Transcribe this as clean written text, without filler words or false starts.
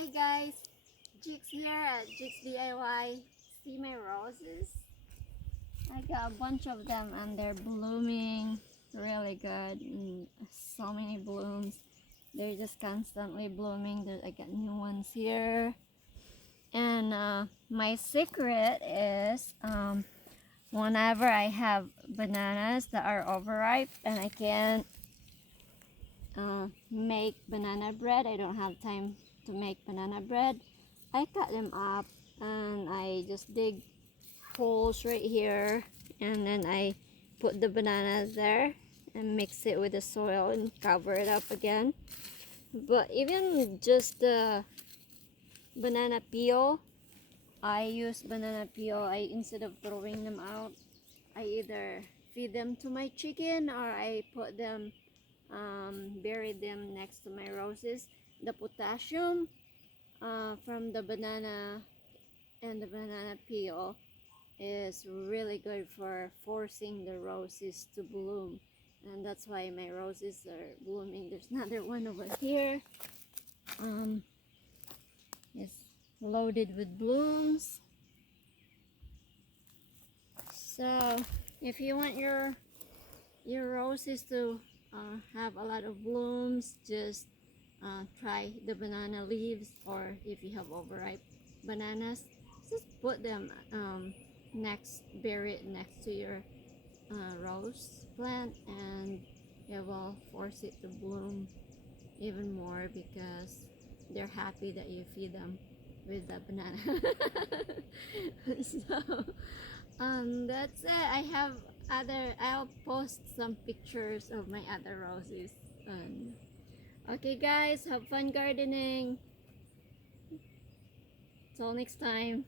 Hi guys, Jigs here at Jigs DIY. See my roses? I got a bunch of them and they're blooming really good. So many blooms. They're just constantly blooming. I got new ones here. And my secret is whenever I have bananas that are overripe and I can't make banana bread, I don't have time to make banana bread, I cut them up and I just dig holes right here, and then I put the bananas there and mix it with the soil and cover it up again. But even just the banana peel, I use banana peel. Instead of throwing them out, I either feed them to my chicken or I put them bury them next to my roses. The potassium from the banana and the banana peel is really good for forcing the roses to bloom, and that's why my roses are blooming. There's another one over here. It's loaded with blooms. So if you want your roses to have a lot of blooms, just try the banana leaves, or if you have overripe bananas, just put them bury it next to your rose plant, and it will force it to bloom even more because they're happy that you feed them with the banana. So that's it. I'll post some pictures of my other roses. Okay guys, have fun gardening. Till next time.